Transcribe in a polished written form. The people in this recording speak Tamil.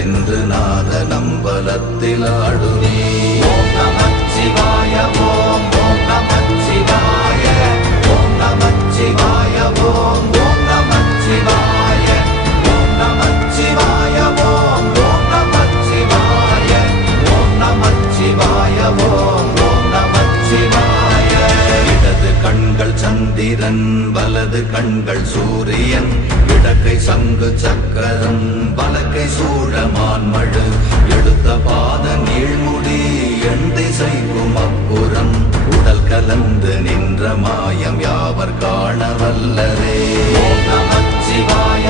என்று நாத நம்பலத்தில் ஆடுவே. ஓம் நமச்சிவாய ஓம் ஓம் நமச்சிவாய ஓம் நமச்சிவாய ஓம் ஓம் நமச்சிவாய ஓம் நமச்சிவாய ஓம் ஓம் நமச்சிவாய ஓம் நமச்சிவாய ஓம் ஓம் நமச்சிவாய. இடது கண்கள் சந்திரன் வலது கண்கள் சூரியன் இடக்கை சங்கு சக்கரம் வலக்கை சூழமான் மழு எடுத்த பாத நீழ்முடி எண் திசைக்கும் அப்புறம் உடல் கலந்து நின்ற மாயம் யாவர் காண வல்லரே. ஓம் நமச்சிவாய